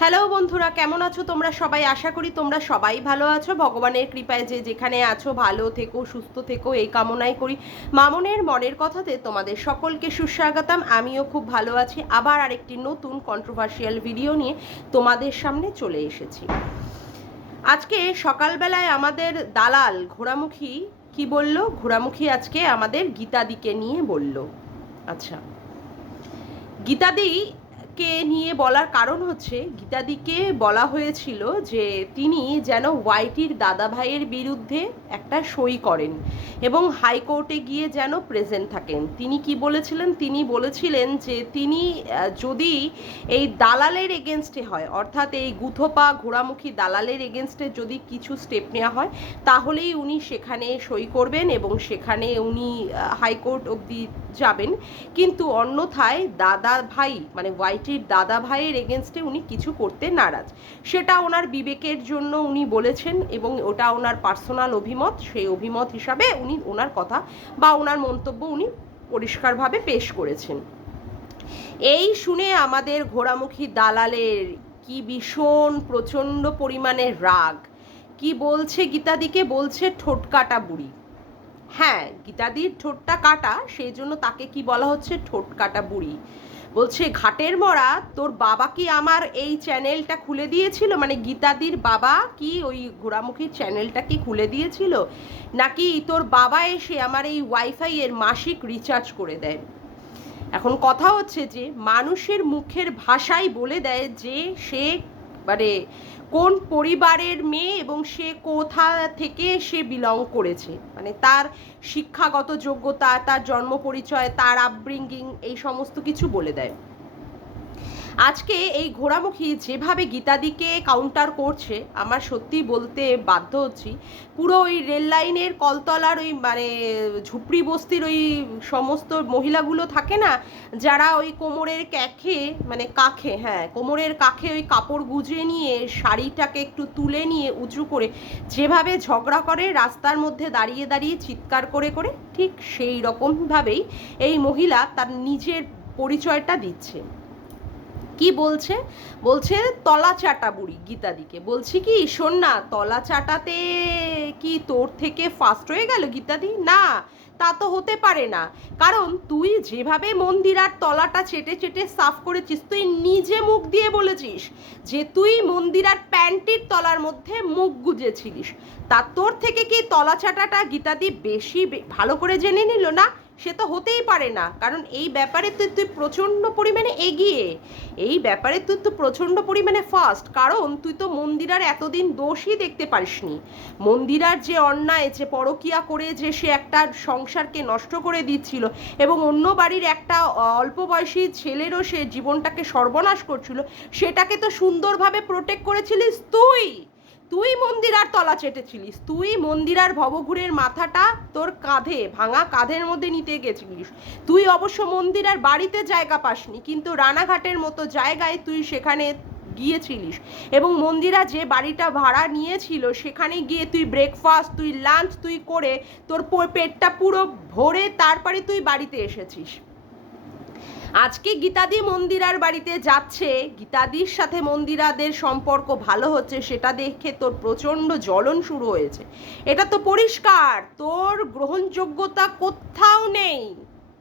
Hello বন্ধুরা, কেমন আছো তোমরা সবাই? আশা করি তোমরা সবাই ভালো আছো। ভগবানের কৃপায় যে যেখানে আছো ভালো থেকো, সুস্থ থেকো, এই কামনাই করি। মামনের মনের কথাতে তোমাদের সকলকে সুস্বাগতম। আমিও খুব ভালো আছি। আবার আরেকটি নতুন কন্ট্রোভার্সিয়াল ভিডিও নিয়ে তোমাদের সামনে চলে এসেছি। আজকে সকালবেলায় আমাদের দালাল ঘোড়ামুখী কি বলল? ঘোড়ামুখী আজকে আমাদের গীতাদিকে নিয়ে বলল। আচ্ছা, গীতাদিকে নিয়ে বলার কারণ হচ্ছে, গীতাদিকে বলা হয়েছিল যে তিনি যেন ওয়াইটির দাদা ভাইয়ের বিরুদ্ধে একটা সই করেন এবং হাইকোর্টে গিয়ে যেন প্রেজেন্ট থাকেন। তিনি কি বলেছিলেন? তিনি বলেছিলেন যে তিনি যদি এই দালালের এগেনস্টে হয়, অর্থাৎ এই গুথোপা ঘোড়ামুখী দালালের এগেনস্টে যদি কিছু স্টেপ নেওয়া হয়, তাহলেই উনি সেখানে সই করবেন এবং সেখানে উনি হাইকোর্ট অবধি যাবেন। কিন্তু অন্যথায় দাদা ভাই মানে ওয়াইটির দাদা ভাইয়ের এগেনস্টে উনি কিছু করতে নারাজ। সেটা ওনার বিবেকের জন্য উনি বলেছেন এবং ওটা ওনার পার্সোনাল অভিমত। সেই অভিমত হিসাবে উনি ওনার কথা বা ওনার মন্তব্য উনি পরিষ্কারভাবে পেশ করেছেন। এই শুনে আমাদের ঘোড়ামুখী দালালের কি ভীষণ প্রচণ্ড পরিমাণে রাগ। কি বলছে গীতাদিকে? বলছে ঠোঁট কাটা বুড়ি। হ্যাঁ, গীতাদির ঠোঁটটা কাটা, সেই জন্য তাকে কি বলা হচ্ছে? ঠোঁট কাটা বুড়ি। বলছে ঘাটের মরা, তোর বাবা কি আমার এই চ্যানেলটা খুলে দিয়েছিল? মানে গীতাদির বাবা কি ওই ঘোড়ামুখীর চ্যানেলটা কি খুলে দিয়েছিল, নাকি তোর বাবা এসে আমার এই ওয়াইফাই এর মাসিক রিচার্জ করে দেয়? এখন কথা হচ্ছে যে মানুষের মুখের ভাষাই বলে দেয় যে সে মানে কোন পরিবারের মেয়ে এবং সে কোথা থেকে সে বিলং করেছে। মানে তার শিক্ষাগত যোগ্যতা, তার জন্ম পরিচয়, তার আপব্রিঙ্গিং, এই সমস্ত কিছু বলে দেয়। আজকে এই ঘোড়ামুখী যেভাবে গীতাদিকে কাউন্টার করছে, আমার সত্যি বলতে বাধ্য হচ্ছি, পুরো ওই রেল লাইনের কলতলার ওই মানে ঝুপড়ি বস্তির ওই সমস্ত মহিলাগুলো থাকে না, যারা ওই কোমরের কাখে মানে কাখে, হ্যাঁ কোমরের কাখে ওই কাপড় গুজিয়ে নিয়ে শাড়িটাকে একটু তুলে নিয়ে উঁচু করে যেভাবে ঝগড়া করে রাস্তার মধ্যে দাঁড়িয়ে দাঁড়িয়ে চিৎকার করে করে, ঠিক সেই রকমভাবেই এই মহিলা তার নিজের পরিচয়টা দিচ্ছে। কি বলছে? বলছে তলা চাটা বুড়ি। গীতাদিকে বলছি কি, শোন না, তলা চাটাতে কি তোর থেকে ফাস্ট হয়ে গেল গীতাদি? না, তা তো হতে পারে না। কারণ তুই যেভাবে মন্দিরার তলাটা চেটে চেটে সাফ করেছিস, তুই নিজে মুখ দিয়ে বলেছিস যে তুই মন্দিরার প্যান্টির তলার মধ্যে মুখ গুজেছিলিস। তা তোর থেকে কি তলা চাটাটা গীতাদি বেশি ভালো করে জেনে নিল না? সে তো হতেই পারে না, কারণ এই ব্যাপারে তুই প্রচণ্ড পরিমাণে এগিয়ে, এই ব্যাপারে তুই তো প্রচণ্ড পরিমাণে ফাস্ট। কারণ তুই তো মন্দিরার এতদিন দোষই দেখতে পারিসনি। মন্দিরার যে অন্যায়, যে পরকিয়া করে যে সে একটা সংসারকে নষ্ট করে দিচ্ছিল এবং অন্য বাড়ির একটা অল্প বয়সী ছেলেরও সে জীবনটাকে সর্বনাশ করছিল, সেটাকে তো সুন্দরভাবে প্রোটেক্ট করেছিলিস তুই। তুই মন্দিরার তলা চেটেছিলিস, তুই মন্দিরার ভবঘুরের মাথাটা তোর কাঁধে, ভাঙা কাঁধের মধ্যে নিতে গেছিলিস। তুই অবশ্য মন্দিরার বাড়িতে জায়গা পাসনি, কিন্তু রানাঘাটের মতো জায়গায় তুই সেখানে গিয়েছিলিস এবং মন্দিরা যে বাড়িটা ভাড়া নিয়েছিল সেখানে গিয়ে তুই ব্রেকফাস্ট, তুই লাঞ্চ তুই করে তোর পেটটা পুরো ভরে তারপরে তুই বাড়িতে এসেছিস। আজকে গীতাদি মন্দিরার বাড়িতে যাচ্ছে, গীতাদির সাথে মন্দিরাদের সম্পর্ক ভালো হচ্ছে, সেটা দেখে তোর প্রচণ্ড জ্বলন শুরু হয়েছে। এটা তো পরিষ্কার তোর গ্রহণযোগ্যতা কোথাও নেই,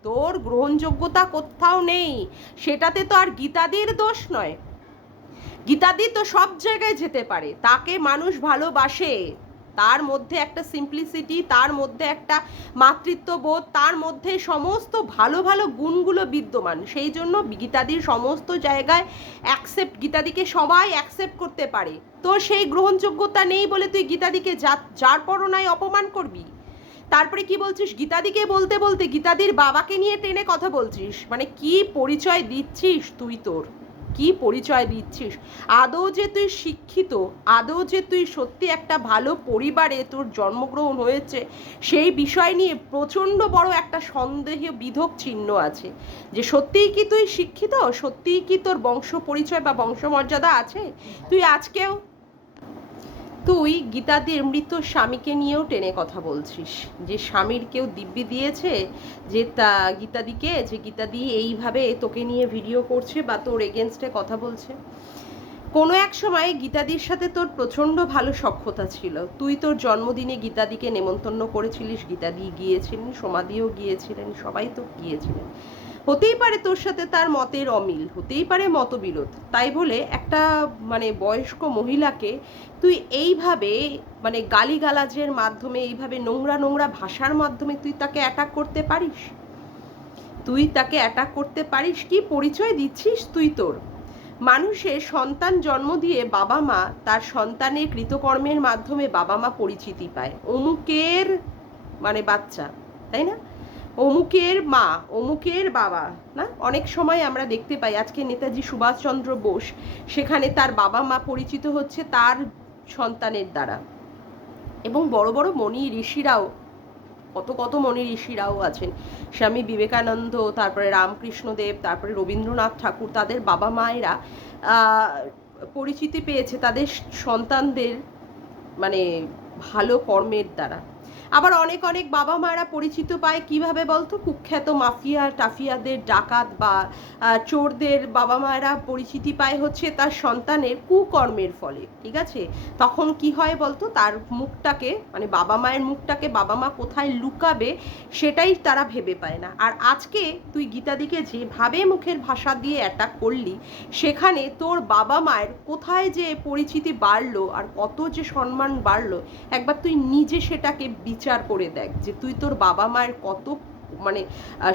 তোর গ্রহণযোগ্যতা কোথাও নেই। সেটাতে তো আর গীতাদির দোষ নয়। গীতাদি তো সব জায়গায় যেতে পারে, তাকে মানুষ ভালোবাসে, তার মধ্যে একটা সিম্পলিসিটি, তার মধ্যে একটা মাতৃত্ববোধ, তার মধ্যে সমস্ত ভালো ভালো গুণগুলো বিদ্যমান। সেই জন্য গীতাদির সমস্ত জায়গায় অ্যাকসেপ্ট, গীতাদিকে সবাই অ্যাকসেপ্ট করতে পারে। তো সেই গ্রহণযোগ্যতা নেই বলে তুই গীতাদিকে যার পরনায় অপমান করবি। তারপরে কি বলছিস? গীতাদিকে বলতে বলতে গীতাদির বাবাকে নিয়ে টেনে কথা বলছিস। মানে কি পরিচয় দিচ্ছিস তুই? তোর কি পরিচয় দিচ্ছিস? আদৌ যে তুই শিক্ষিত, আদৌ যে তুই সত্যি একটা ভালো পরিবারে তোর জন্মগ্রহণ হয়েছে, সেই বিষয় নিয়ে প্রচণ্ড বড় একটা সন্দেহ বিধক চিহ্ন আছে যে সত্যিই কি তুই শিক্ষিত, সত্যিই কি তোর বংশ পরিচয় বা বংশমর্যাদা আছে। তুই গীতাদির মৃত স্বামীকে নিয়েও টেনে কথা বলছিস, যে স্বামীর কেউ দিব্যি দিয়েছে যে তা গীতাদিকে, যে গীতাদি এইভাবে তোকে নিয়ে ভিডিও করছে বা তোর এগেনস্টে কথা বলছে। কোনো এক সময় গীতাদির সাথে তোর প্রচণ্ড ভালো সখ্যতা ছিল, তুই তোর জন্মদিনে গীতাদিকে নেমন্তন্ন করেছিলিস, গীতাদি গিয়েছিলেন, সোমাদিও গিয়েছিলেন, সবাই তো গিয়েছিলেন। হতেই পারে তোর সাথে তার মতের অমিল, হতেই পারে মতবিরোধ, তাই বলে একটা মানে বয়স্ক মহিলাকে তুই এইভাবে মানে গালিগালাজের মাধ্যমে, এইভাবে নোংরা নোংরা ভাষার মাধ্যমে তুই তাকে অ্যাটাক করতে পারিস? তুই তাকে অ্যাটাক করতে পারিস? কি পরিচয় দিচ্ছিস তুই তোর? মানুষের সন্তান জন্ম দিয়ে বাবা মা তার সন্তানের কৃতকর্মের মাধ্যমে বাবা মা পরিচিতি পায়, অমুকের মানে বাচ্চা, তাই না, অমুকের মা, অমুকের বাবা, না? অনেক সময় আমরা দেখতে পাই আজকে নেতাজি সুভাষচন্দ্র বোস, সেখানে তার বাবা মা পরিচিত হচ্ছে তার সন্তানের দ্বারা। এবং বড় বড় মনি ঋষিরাও, কত কত মনি ঋষিরাও আছেন, স্বামী বিবেকানন্দ, তারপরে রামকৃষ্ণদেব, তারপরে রবীন্দ্রনাথ ঠাকুর, তাদের বাবা মায়েরা পরিচিতি পেয়েছে তাদের সন্তানদের মানে ভালো কর্মের দ্বারা। আবার অনেক অনেক বাবা মায়েরা পরিচিত পায় কিভাবে বলতো? কুখ্যাত মাফিয়া টাফিয়াদের, ডাকাত বা চোরদের বাবা মায়েরা পরিচিতি পায় হচ্ছে তার সন্তানের কুকর্মের ফলে, ঠিক আছে? তখন কি হয় বলতো? তার মুখটাকে মানে বাবা মায়ের মুখটাকে বাবা মা কোথায় লুকাবে সেটাই তারা ভেবে পায় না। আর আজকে তুই গীতাদিকে যেভাবে মুখের ভাষা দিয়ে অ্যাটাক করলি, সেখানে তোর বাবা মায়ের কোথায় যে পরিচিতি বাড়লো আর কত যে সম্মান বাড়লো, একবার তুই নিজে সেটাকে বিচার করে দেখ যে তুই তোর বাবা মায়ের কত মানে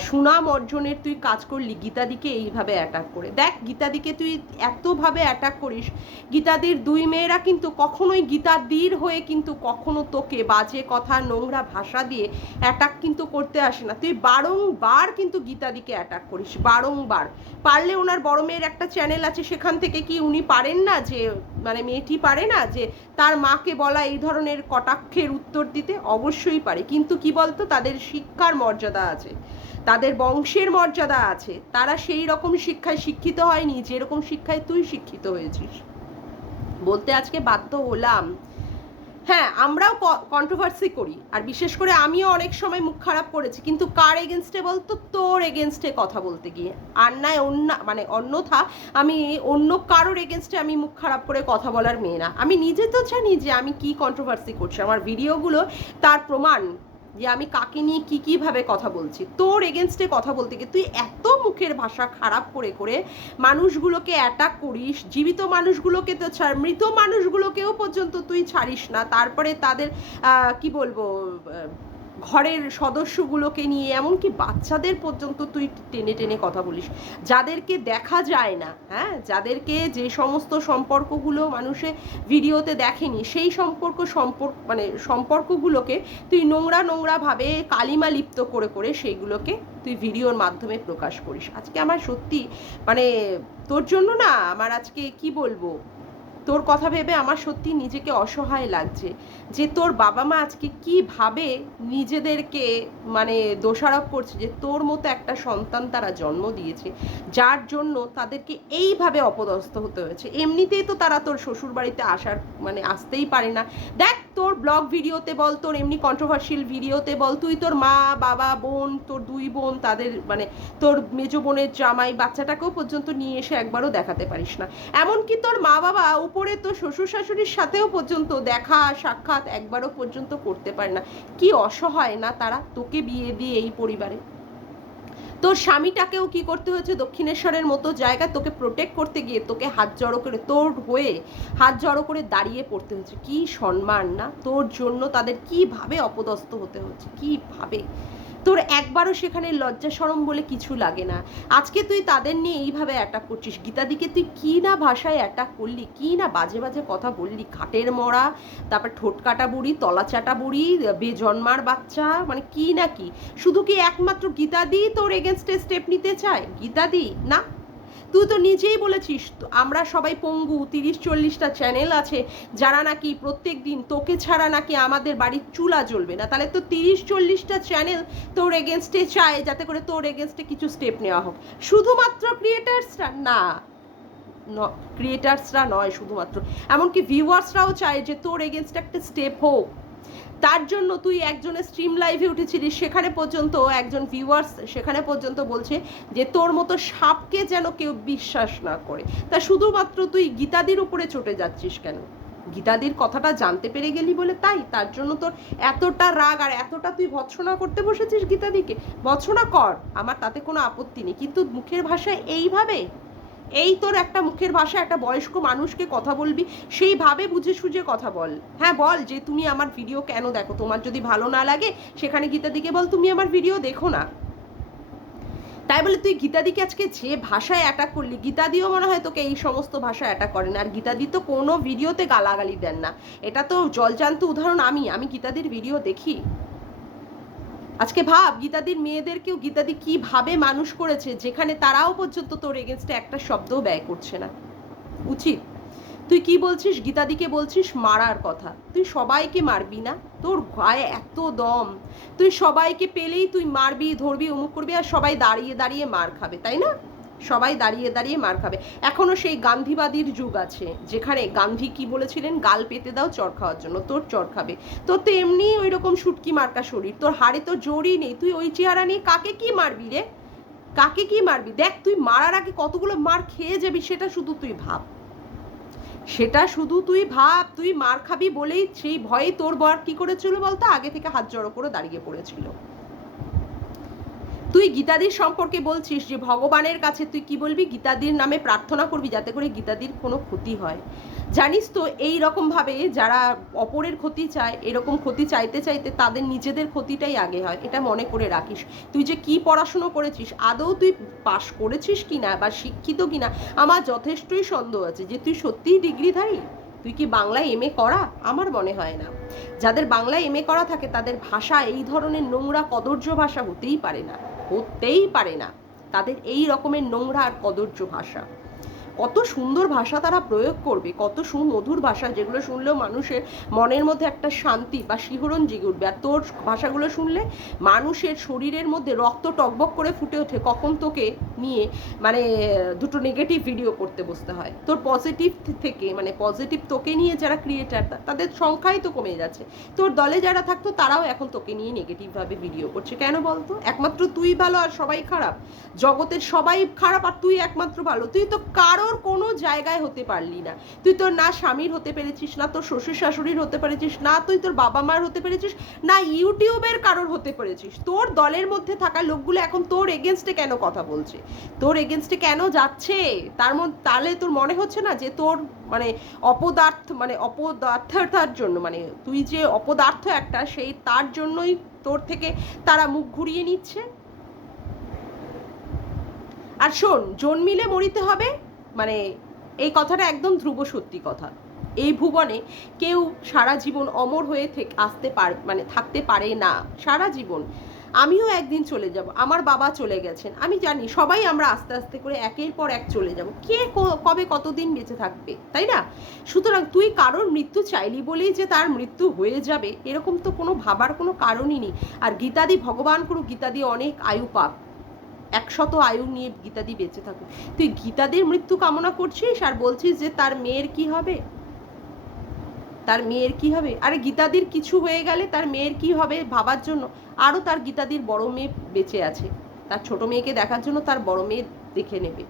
সুনাম অর্জনের তুই কাজ করলি গীতাদিকে এইভাবে অ্যাটাক করে। দেখ গীতাদিকে তুই এতভাবে অ্যাটাক করিস, গীতাদির দুই মেয়েরা কিন্তু কখনোই গীতাদির হয়ে কিন্তু কখনো তোকে বাজে কথা নোংরা ভাষা দিয়ে অ্যাটাক কিন্তু করতে আসে না। তুই বারংবার কিন্তু গীতাদিকে অ্যাটাক করিস, বারংবার। পারলে ওনার বড় মেয়ের একটা চ্যানেল আছে, সেখান থেকে কি উনি পারেন না যে মানে মেয়েটি পারে না যে তার মাকে বলা এই ধরনের কটাক্ষের উত্তর দিতে? অবশ্যই পারে, কিন্তু কি বলতো, তাদের শিক্ষার মর্যাদা আছে, তাদের বংশের মর্যাদা আছে, তারা সেই রকম শিক্ষায় শিক্ষিত হয়নি যেরকম শিক্ষায় তুই শিক্ষিত হয়েছিস। বলতে আজকে বাধ্য হলাম। হ্যাঁ, আমরাও কন্ট্রোভার্সি করি, আর বিশেষ করে আমিও অনেক সময় মুখ খারাপ করেছি, কিন্তু কার এগেনস্টে বলতো? তোর এগেনস্টে কথা বলতে গিয়ে। আর নয় অন্য মানে অন্যথা আমি অন্য কারোর এগেনস্টে আমি মুখ খারাপ করে কথা বলার মেয়ে না। আমি নিজে তো জানি যে আমি কি কন্ট্রোভার্সি করছি, আমার ভিডিওগুলো তার প্রমাণ যে আমি কাকে নিয়ে কী কীভাবে কথা বলছি। তোর এগেনস্টে কথা বলতে গিয়ে তুই এত মুখের ভাষা খারাপ করে করে মানুষগুলোকে অ্যাটাক করিস, জীবিত মানুষগুলোকে তো ছাড়, মৃত মানুষগুলোকেও পর্যন্ত তুই ছাড়িস না। তারপরে তাদের কি বলবো, ঘরের সদস্যগুলোকে নিয়ে এমনকি বাচ্চাদের পর্যন্ত তুই টেনে টেনে কথা বলিস, যাদেরকে দেখা যায় না, হ্যাঁ, যাদেরকে যে সমস্ত সম্পর্কগুলো মানুষে ভিডিওতে দেখেনি, সেই মানে সম্পর্কগুলোকে তুই নোংরা নোংরাভাবে কালিমা লিপ্ত করে করে সেইগুলোকে তুই ভিডিওর মাধ্যমে প্রকাশ করিস। আজকে আমার সত্যি মানে তোর জন্য না, আমার আজকে কি বলবো, তোর কথা ভেবে আমার সত্যি নিজেকে অসহায় লাগছে যে তোর বাবা মা আজকে কিভাবে নিজেদেরকে মানে দোষারোপ করছে যে তোর মতো একটা সন্তান তারা জন্ম দিয়েছে, যার জন্য তাদেরকে এইভাবে অপদস্থ হতে হয়েছে। এমনিতেই তো তারা তোর শ্বশুর বাড়িতে আসার মানে আসতেই পারে না। দেখ তোর ব্লগ ভিডিওতে বল, তোর এমনি কন্ট্রোভার্সিয়াল ভিডিওতে বল, তুই তোর মা বাবা বোন, তোর দুই বোন, তাদের মানে তোর মেজো বোনের জামাই বাচ্চাটাকেও পর্যন্ত নিয়ে এসে একবারও দেখাতে পারিস না। এমনকি তোর মা বাবা উপরে তো শ্বশুর শাশুড়ির সাথেও পর্যন্ত দেখা সাক্ষাৎ একবারও পর্যন্ত করতে পারে না। কি অসহায় না তারা, তোকে বিয়ে দিয়ে এই পরিবারে। তোর স্বামীটাকেও কি করতে হয়েছে, দক্ষিণেশ্বরের মতো জায়গায় তোকে প্রোটেক্ট করতে গিয়ে তোকে হাত জড়ো করে, তোর হয়ে হাত জড়ো করে দাঁড়িয়ে পড়তে হয়েছে। কি সম্মান না তোর জন্য, তাদের কিভাবে অপদস্থ হতে হচ্ছে, কিভাবে তোর একবারও সেখানে লজ্জা শরম বলে কিছু লাগে না। আজকে তুই তাদের নিয়ে এইভাবে অ্যাটাক করছিস। গীতাদিকে তুই কি না ভাষায় অ্যাটাক করলি, কি না বাজে বাজে কথা বললি, ঘাটের মরা, তারপর ঠোঁট কাটা বুড়ি, তলা চাটা বুড়ি, বেজন্মার বাচ্চা, মানে কি না কি। শুধু কি একমাত্র গীতাদি তোর এগেনস্টে স্টেপ নিতে চায়? গীতাদি না, তুই তো নিজেই বলেছিস আমরা সবাই পঙ্গু, 30-40টা চ্যানেল আছে যারা নাকি প্রত্যেক দিন তোকে ছাড়া নাকি আমাদের বাড়ির চুলা জ্বলবে না। তাহলে তো 30-40টা চ্যানেল তোর এগেনস্টে চায় যাতে করে তোর এগেনস্টে কিছু স্টেপ নেওয়া হোক। শুধুমাত্র ক্রিয়েটার্সরা না, ক্রিয়েটার্সরা নয় শুধুমাত্র, এমনকি ভিউয়ার্সরাও চায় যে তোর এগেনস্টে একটা স্টেপ হোক। তার জন্য তুই একজনের স্ট্রিম লাইভে উঠেছিলিস, সেখানে পর্যন্ত একজন ভিউয়ার্স সেখানে পর্যন্ত বলছে যে তোর মতো সাপকে যেন কেউ বিশ্বাস না করে। তা শুধুমাত্র তুই গীতাদির উপরে চটে যাচ্ছিস কেন? গীতাদির কথাটা জানতে পেরে গেলি বলে তাই, তার জন্য তোর এতটা রাগ আর এতটা তুই ভৎসনা করতে বসেছিস গীতাদিকে। ভৎসনা কর, আমার তাতে কোনো আপত্তি নেই, কিন্তু মুখের ভাষায় এইভাবে, এই তোর একটা মুখের ভাষা, একটা বয়স্ক মানুষকে কথা বলবি সেইভাবে বুঝে সুঝে কথা বল। হ্যাঁ বল যে তুমি আমার ভিডিও কেন দেখো, তোমার যদি ভালো না লাগে সেখানে গীতাদিকে বল তুমি আমার ভিডিও দেখো না। তাই বলে তুই গীতাদিকে আজকে যে ভাষায় অ্যাটাক করলি, গীতাদিও মনে হয় তোকে এই সমস্ত ভাষায় অ্যাটাক করে না। আর গীতাদি তো কোনো ভিডিওতে গালাগালি দেন না, এটা তো জলজান্ত উদাহরণ। আমি গীতাদির ভিডিও দেখি। আজকে ভাব গীতাদির মেয়েদেরকেও গীতাদি কিভাবে মানুষ করেছে, যেখানে তারাও পর্যন্ত তোর এগেনস্টে একটা শব্দও ব্যয় করছে না। উচিত? তুই কি বলছিস, গীতাদিকে বলছিস মারার কথা। তুই সবাইকে মারবি না? তোর গায়ে এত দম, তুই সবাইকে পেলেই তুই মারবি, ধরবি, অমুক করবি, আর সবাই দাঁড়িয়ে দাঁড়িয়ে মার খাবে, তাই না? সবাই দাঁড়িয়ে দাঁড়িয়ে মার খাবে। এখনো সেই গান্ধীবাদীর যুগ আছে, যেখানে গান্ধী কি বলেছিলেন, গাল পেতে দাও চর খাওয়ার জন্য, তোর চর খাবে। তোর তো এমনি ওই রকম শুটকি মার্কা শরীর, তোর হাড়ে তো জোরই নেই, তুই ওই চেহারা নিয়ে কাকে কি মারবি রে? কাকে কি মারবি? দেখ তুই মারার আগে কতগুলো মার খেয়ে যাবি, সেটা শুধু তুই ভাব। সেটা শুধু তুই ভাব। তুই মার খাবি বলেই সেই ভয়ে তোর বর কি করেছিল বলতো, আগে থেকে হাত জড়ো করে দাঁড়িয়ে পড়েছিল। তুই গীতাদির সম্পর্কে বলছিস যে ভগবানের কাছে তুই কি বলবি, গীতাদির নামে প্রার্থনা করবি যাতে করে গীতাদির কোনো ক্ষতি হয়। জানিস তো এই রকমভাবে যারা অপরের ক্ষতি চায়, এরকম ক্ষতি চাইতে চাইতে তাদের নিজেদের ক্ষতিটাই আগে হয়, এটা মনে করে রাখিস। তুই যে কি পড়াশুনো করেছিস, আদৌ তুই পাশ করেছিস কিনা বা শিক্ষিত কিনা, আমার যথেষ্টই সন্দেহ আছে যে তুই সত্যিই ডিগ্রিধারী। তুই কি বাংলায় এমএ করা? আমার মনে হয় না। যাদের বাংলায় এমএ করা থাকে তাদের ভাষা এই ধরনের নোংরা কদর্য ভাষা হতেই পারে না, হতেই পারে না। তাদের এই রকমের নোংরা আর কদর্য ভাষা, কত সুন্দর ভাষা তারা প্রয়োগ করবে, কত সুমধুর ভাষা, যেগুলো শুনলেও মানুষের মনের মধ্যে একটা শান্তি বা শিহরণ জেগে উঠবে। আর তোর ভাষাগুলো শুনলে মানুষের শরীরের মধ্যে রক্ত টকবক করে ফুটে ওঠে, কখন তোকে নিয়ে মানে দুটো নেগেটিভ ভিডিও করতে বসতে হয়। তোর পজিটিভ থেকে মানে পজিটিভ তোকে নিয়ে যারা ক্রিয়েটার তাদের সংখ্যাই তো কমে যাচ্ছে। তোর দলে যারা থাকতো তারাও এখন তোকে নিয়ে নেগেটিভভাবে ভিডিও করছে। কেন বলতো? একমাত্র তুই ভালো আর সবাই খারাপ? জগতের সবাই খারাপ আর তুই একমাত্র ভালো? তুই তো কারোর কোনো জায়গায় হতে পারলি না। তুই তোর না স্বামীর হতে পেরেছিস, না তোর শ্বশুর শাশুড়ির হতে পেরেছিস, না তুই তোর বাবা মার হতে পেরেছিস, না ইউটিউবের কারোর হতে পেরেছিস। তোর দলের মধ্যে থাকা লোকগুলো এখন তোর এগেনস্টে কেন কথা বলছে, তোর এগেনস্টে কেন যাচ্ছে? তাহলে তোর মনে হচ্ছে না যে তোর মানে অপদার্থতার জন্য, মানে তুই যে অপদার্থ একটা, সেই তার জন্যই তোর থেকে তারা মুখ ঘুরিয়ে নিচ্ছে? আর শোন, জন্মিলে মরিতে হবে, মানে এই কথাটা একদম ধ্রুব সত্যি কথা। এই ভুবনে কেউ সারা জীবন অমর হয়ে আসতে পারে, মানে থাকতে পারে না সারা জীবন। আমিও একদিন চলে যাব, আমার বাবা চলে গেছেন, আমি জানি সবাই আমরা আস্তে আস্তে করে একের পর এক চলে যাব। কে কবে কতদিন বেঁচে থাকবে, তাই না? সুতরাং তুই কারোর মৃত্যু চাইলি বলেই যে তার মৃত্যু হয়ে যাবে, এরকম তো কোনো ভাবার কোনো কারণই নেই। আর গীতাদি, ভগবান করুক গীতাদি অনেক আয়ু পাক, 100 আয়ু নিয়ে গীতাদি বেঁচে থাকুক। তুই গীতাদির মৃত্যু কামনা করছিস আর বলছিস যে তার মেয়ের কি হবে, তার মেয়ের কি হবে? আরে গীতাদির কিছু হয়ে গেলে তার মেয়ের কি হবে ভাবার জন্য আরও তার গীতাদির বড় মেয়ে বেঁচে আছে, তার ছোট মেয়েকে দেখার জন্য তার বড় মেয়ে দেখে নেবে,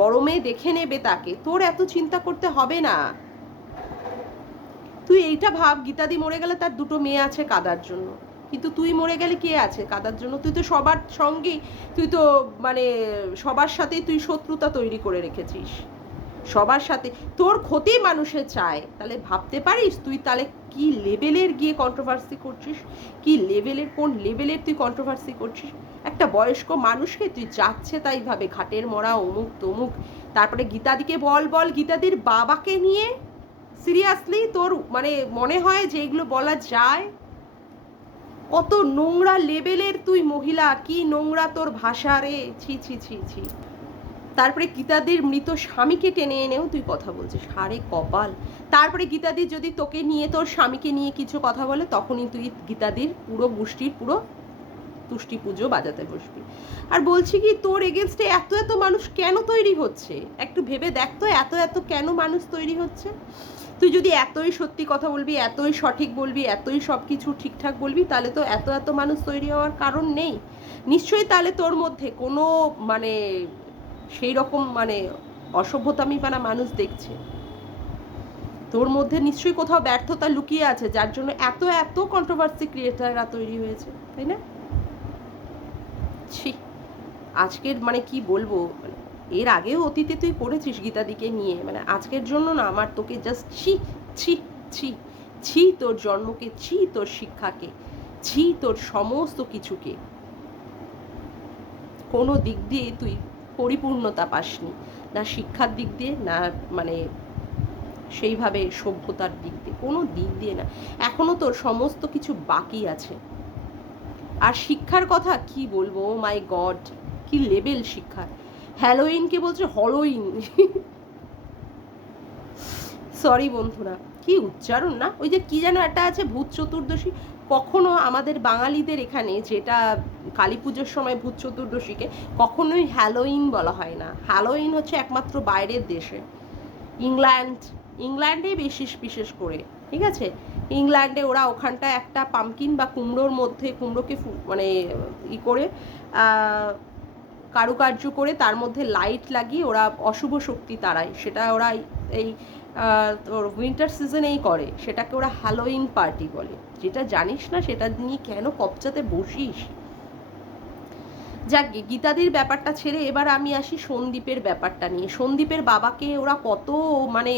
বড় মেয়ে দেখে নেবে তাকে। তোর এত চিন্তা করতে হবে না। তুই এইটা ভাব, গীতাদি মরে গেলে তার দুটো মেয়ে আছে কাদার জন্য, কিন্তু তুই মরে গেলে কে আছে কাদার জন্য? তুই তো সবার সঙ্গেই, তুই তো মানে সবার সাথেই তুই শত্রুতা তৈরি করে রেখেছিস, সবার সাথে তোর ক্ষতি মানুষে চায়। তাহলে ভাবতে পারিস তুই তাহলে কি লেভেলের গিয়ে কন্ট্রোভার্সি করছিস, কি লেভেলের, কোন লেভেলের তুই কন্ট্রোভার্সি করছিস? একটা বয়স্ক মানুষকে তুই যাচ্ছে তাই ভাবে ঘাটের মরা অমুক তমুক, তারপরে গীতাদিকে বল গীতাদির বাবাকে নিয়ে সিরিয়াসলি তোর মানে মনে হয় যে এগুলো বলা যায়? কত নোংরা লেভেলের তুই মহিলা, কি নোংরা তোর ভাষা রে, ছি ছি ছি ছি। তারপরে গীতাদির মৃত স্বামীকে টেনে এনেও তুই কথা বলছিস, হারে কপাল। তারপরে গীতাদির যদি তোকে নিয়ে, তোর স্বামীকে নিয়ে কিছু কথা বলে, তখনই তুই গীতাদির পুরো গোষ্ঠীর পুরো তুষ্টি পুজো বাজাতে বসবি। আর বলছি কি, তোর এগেনস্টে এত এত মানুষ কেন তৈরি হচ্ছে? একটু ভেবে দেখ তো, এত এত কেন মানুষ তৈরি হচ্ছে? তুই যদি এতই সত্যি কথা বলবি, এতই সঠিক বলবি, এতই সব কিছু ঠিকঠাক বলবি, তাহলে তো এত এত মানুষ তৈরি হওয়ার কারণ নেই নিশ্চয়ই। তাহলে তোর মধ্যে কোনো মানে সেই রকম মানে অসভ্যতামি বানা মানুষ দেখছে, তোর মধ্যে নিশ্চয়ই কোথাও ব্যর্থতা লুকিয়ে আছে, যার জন্য এত এত কন্ট্রোভার্সি ক্রিয়েটাররা তৈরি হয়েছে, তাই না? ছি, আজকের মানে কি বলবো, মানে এর আগেও অতীতে তুই করেছিস গীতাদিকে নিয়ে, মানে আজকের জন্য না আমার তোকে জাস্ট ছি ছি ছি ছি, তোর জন্মকে ছি, তোর শিক্ষাকে ছি, তোর সমস্ত কিছুকে। কোনো দিক দিয়ে তুই পরিপূর্ণতা পাসনি, না শিক্ষার দিক দিয়ে, না মানে সেইভাবে সভ্যতার দিক দিয়ে, কোনো দিক দিয়ে না। এখনো তোর সমস্ত কিছু বাকি আছে। আর শিক্ষার কথা কি বলবো, ও মাই গড, কি লেভেল শিক্ষার! হ্যালোইনকে বলছে হলোইন। সরি বন্ধুরা, কি উচ্চারণ না, ওই যে কি যেন একটা আছে ভূত চতুর্দশী। কখনো আমাদের বাঙালিদের এখানে যেটা কালী পুজোর সময় ভূত চতুর্দশীকে কখনোই হ্যালোইন বলা হয় না। হ্যালোইন হচ্ছে একমাত্র বাইরের দেশে, ইংল্যান্ডে বিশেষ করে, ঠিক আছে? ইংল্যান্ডে ওরা ওখানটায় একটা পামকিন বা কুমড়োর মধ্যে কুমড়োকে মানে ই করে কারুকার্য করে তার মধ্যে লাইট লাগিয়ে ওরা অশুভ শক্তি তাড়ায়। সেটা ওরা এই তোর উইন্টার সিজনেই করে, সেটাকে ওরা হ্যালোইন পার্টি বলে। যেটা জানিস না সেটা নিয়ে কেন কপচাতে বসিস? যাক, গীতাদির ব্যাপারটা ছেড়ে এবার আমি আসি সন্দীপের ব্যাপারটা নিয়ে। সন্দীপের বাবাকে ওরা কত মানে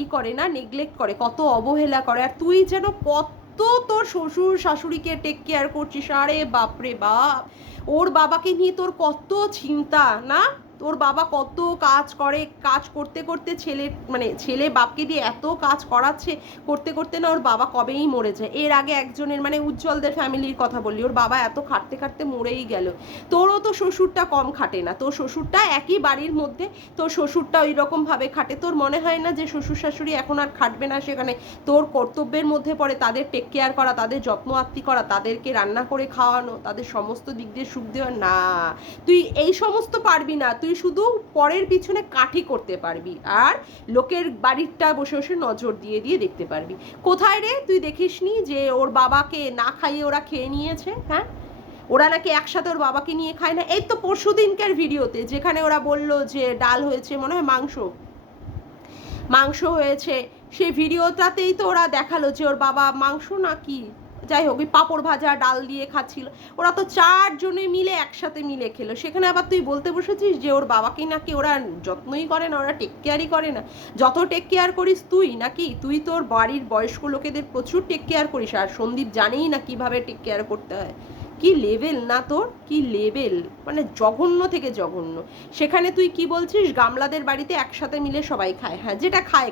ই করে না, নেগলেক্ট করে, কত অবহেলা করে। আর তুই যেন কত তোর শ্বশুর শাশুড়িকে টেক কেয়ার করছিস, আরে বাপরে বাপ, ওর বাবাকে নিয়ে তোর কত চিন্তা না? তোর বাবা কত কাজ করে, কাজ করতে করতে ছেলে বাপকে দিয়ে এত কাজ করাচ্ছে, করতে করতে না ওর বাবা কবেই মরে যায়। এর আগে একজনের মানে উজ্জ্বলদের ফ্যামিলির কথা বললি, ওর বাবা এত খাটতে খাটতে মরেই গেল। তোরও তো শ্বশুরটা কম খাটে না, তোর শ্বশুরটা একই বাড়ির মধ্যে, তোর শ্বশুরটা ওই রকমভাবে খাটে। তোর মনে হয় না যে শ্বশুর শাশুড়ি এখন আর খাটবে না? সেখানে তোর কর্তব্যের মধ্যে পড়ে তাদের টেক কেয়ার করা, তাদের যত্ন আত্তি করা, তাদেরকে রান্না করে খাওয়ানো, তাদের সমস্ত দিক দিয়ে সুখ দেওয়া। না, তুই এই সমস্ত পারবি না, তুই শুধু পরের পিছনে কাঠি করতে পারবি, আর লোকের বাড়িটা বসে বসে নজর দিয়ে দিয়ে দেখতে পারবি। কোথায় রে তুই দেখিসনি যে ওর বাবাকে না খাইয়ে ওরা খেয়ে নিয়েছে? হ্যাঁ, ওরা নাকি একসাথে ওর বাবাকে নিয়ে খায় না। এই তো পরশু দিনকার ভিডিওতে যেখানে ওরা বলল যে ডাল হয়েছে, মনে হয় মাংস হয়েছে, সেই ভিডিওটাতেই তো ওরা দেখালো যে ওর বাবা মাংস নাকি যাই হোক ওই পাঁপড় ভাজা ডাল দিয়ে খাচ্ছিল। ওরা তো 4 জনে মিলে একসাথে মিলে খেলো। সেখানে আবার তুই বলতে বসেছিস যে ওর বাবাকে নাকি ওরা যত্নই করে না, ওরা টেক কেয়ারই করে না। যত টেক কেয়ার করিস তুই, নাকি তুই তোর বাড়ির বয়স্ক লোকেদের প্রচুর টেক কেয়ার করিস, আর সন্দীপ জানেই না কিভাবে টেক কেয়ার করতে হয়। কি লেভেল না তোর, কি লেভেল, মানে জঘন্য থেকে জঘন্য। সেখানে তুই কি বলছিস, গামলাদের বাড়িতে একসাথে মিলে সবাই খায়। হ্যাঁ, যেটা খায়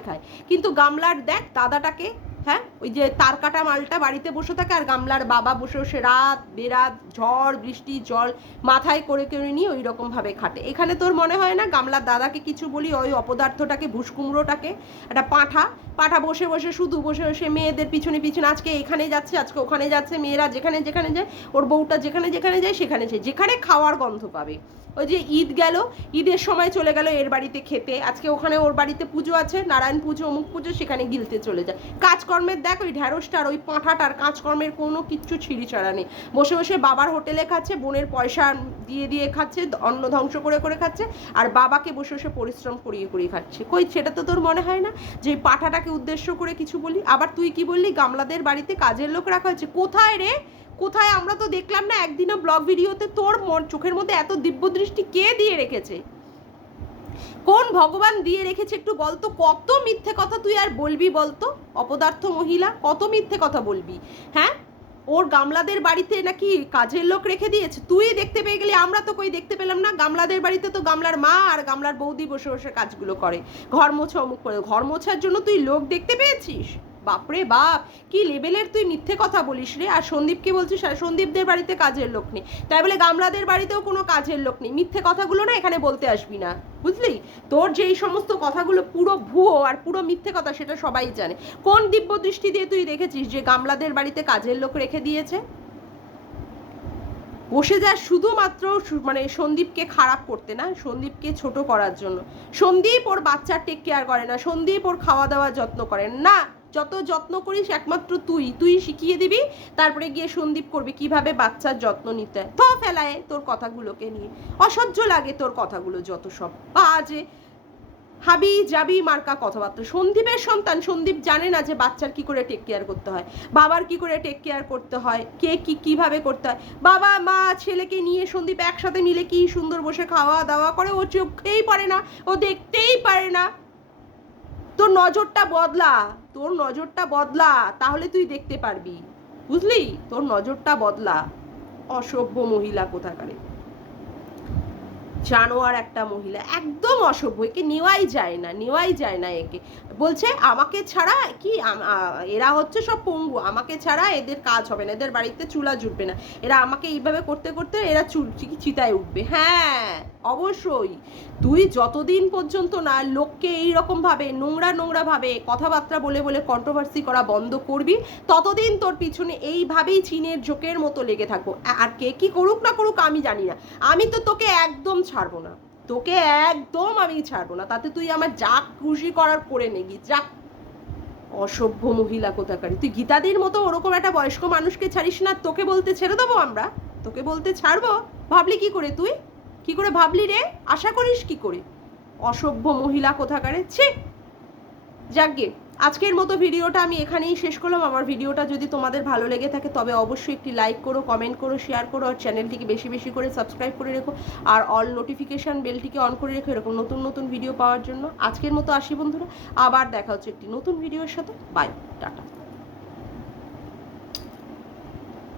কিন্তু গামলার দেখ দাদাটাকে, হ্যাঁ ওই যে তার কাটা মালটা বাড়িতে বসে থাকে, আর গামলার বাবা বসে বসে রাত বেরাত ঝড় বৃষ্টি জল মাথায় করে করে নিয়ে ওই রকমভাবে খাটে। এখানে তোর মনে হয় না গামলার দাদাকে কিছু বলি, ওই অপদার্থটাকে ভুসকুমড়োটাকে, একটা পাঁঠা বসে বসে শুধু বসে বসে মেয়েদের পিছনে পিছনে আজকে এখানে যাচ্ছে আজকে ওখানে যাচ্ছে, মেয়েরা যেখানে যেখানে যায়, ওর বউটা যেখানে যেখানে যায় সেখানে যেখানে খাওয়ার গন্ধ পাবে। ওই যে ঈদ গেল, ঈদের সময় চলে গেল এর বাড়িতে খেতে, আজকে ওখানে ওর বাড়িতে পুজো আছে, নারায়ণ পুজো অমুক পুজো, সেখানে গিলতে চলে যায়। কাজকর্মের দেখ ওই ঢ্যাঁড়সটার ওই পাঁঠাটার কাজকর্মের কোনো কিচ্ছু ছিঁড়িছাড়া নেই। বসে বসে বাবার হোটেলে খাচ্ছে, বোনের পয়সা দিয়ে দিয়ে খাচ্ছে, অন্ন ধ্বংস করে করে খাচ্ছে, আর বাবাকে বসে বসে পরিশ্রম করিয়ে করিয়ে খাচ্ছে। কই সেটা তো তোর মনে হয় না যে পাঁঠাটাকে উদ্দেশ্য করে কিছু বলি? আবার তুই কি বললি গামলাদের বাড়িতে কাজের লোক রাখা হয়েছে? কোথায় রে, কোথায়? আমরা তো দেখলাম না একদিনও ব্লগ ভিডিওতে। তোর চোখের মধ্যে এত দিব্য দৃষ্টি কে দিয়ে রেখেছে? কোন ভগবান দিয়ে রেখেছে একটু বলতো? কত মিথ্যে কথা তুই আর বলবি বলতো, অপদার্থ মহিলা, কত মিথ্যে কথা বলবি? হ্যাঁ, ওর গামলাদের বাড়িতে নাকি কাজের লোক রেখে দিয়েছে, তুই দেখতে পেয়ে গেলি, আমরা তো কই দেখতে পেলাম না। গামলাদের বাড়িতে তো গামলার মা আর গামলার বৌদি বসে বসে কাজগুলো করে, ঘর মোছা অমুক করে। ঘর মোছার জন্য তুই লোক দেখতে পেয়েছিস? বাপরে বাপ, কি লেভেলের তুই মিথ্যে কথা বলিস রে। আর সন্দীপকে বলছিস আর সন্দীপদের বাড়িতে কাজের লোক নেই, তাই বলে গামলাদের বাড়িতেও কোনো কাজের লোক নেই। মিথ্যে কথাগুলো না এখানে বলতে আসবি না, বুঝলি? তোর যেই সমস্ত কথাগুলো পুরো ভুয়ো আর পুরো মিথ্যে কথা, সেটা সবাই জানে। কোন দিব্য দৃষ্টি দিয়ে তুই দেখেছিস যে গামলাদের বাড়িতে কাজের লোক রেখে দিয়েছে? বসে যায় শুধুমাত্র মানে সন্দীপকে খারাপ করতে না, সন্দীপকে ছোট করার জন্য। সন্দীপ ওর বাচ্চার টেক কেয়ার করে না, সন্দীপ ওর খাওয়া দাওয়ার যত্ন করে না। যত যত্ন করিস একমাত্র তুই শিখিয়ে দিবি, তারপরে গিয়ে সন্দীপ করবে কিভাবে বাচ্চার যত্ন নিতে হয়। তো ফেলায় তোর কথাগুলোকে নিয়ে অসহ্য লাগে, তোর কথাগুলো যত সব বাজে হাবি যাবি মার্কা কথাবার্তা। সন্দীপের সন্তান, সন্দীপ জানে না যে বাচ্চার কি করে টেক কেয়ার করতে হয়, বাবার কি করে টেক কেয়ার করতে হয়, কে কিভাবে করতে হয়। বাবা মা ছেলেকে নিয়ে সন্দীপ একসাথে মিলে কি সুন্দর বসে খাওয়া দাওয়া করে, ও চোখেই পারে না, ও দেখতেই পারে না। তোর নজরটা বদলা, তোর নজরটা বদলা, তাহলে তুই দেখতে পারবি, বুঝলি? তোর নজরটা বদলা। অসভ্য মহিলা কোথাকারে, জানোয়ার একটা মহিলা, একদম অসভ্য, একে নেওয়াই যায় না একে। বলছে আমাকে ছাড়া কি এরা হচ্ছে সব পঙ্গু, আমাকে ছাড়া এদের কাজ হবে না, এদের বাড়িতে চুলা জুটবে না, এরা আমাকে এইভাবে করতে করতে এরা চিতায় উঠবে। হ্যাঁ অবশ্যই, তুই যতদিন পর্যন্ত না লোককে এইরকম ভাবে নোংরা ভাবে কথাবার্তা বলে বলে কন্ট্রোভার্সি করা বন্ধ করবি, ততদিন তোর পিছনে এইভাবেই চীনের জোকের মতো লেগে থাকবো। আর কে কি করুক না করুক আমি জানি না, আমি তো তোকে একদম ছাড়বো না, তোকে একদম আমি ছাড়বো না, তাতে তুই আমার যা খুশি করার করে নেগি যা। অসভ্য মহিলা কোথাকারী, তুই গীতাদির মতো ওরকম একটা বয়স্ক মানুষকে ছাড়িস না, তোকে বলতে ছেড়ে দেবো আমরা, তোকে বলতে ছাড়বো? ভাবলি কি করে তুই, কি করে ভাবলি রে, আশা করিস কি করে? অসভ্য মহিলা কোথাকারে, ছি। যাকগে, আজকের মতো ভিডিওটা আমি এখানেই শেষ করলাম। আমার ভিডিওটা যদি তোমাদের ভালো লেগে থাকে তবে অবশ্যই একটি লাইক করো, কমেন্ট করো, শেয়ার করো, আর চ্যানেলটিকে বেশি বেশি করে সাবস্ক্রাইব করে রেখো, আর অল নোটিফিকেশান বেলটিকে অন করে রেখো এরকম নতুন নতুন ভিডিও পাওয়ার জন্য। আজকের মতো আসি বন্ধুরা, আবার দেখা হচ্ছে একটি নতুন ভিডিওর সাথে। Bye, tata.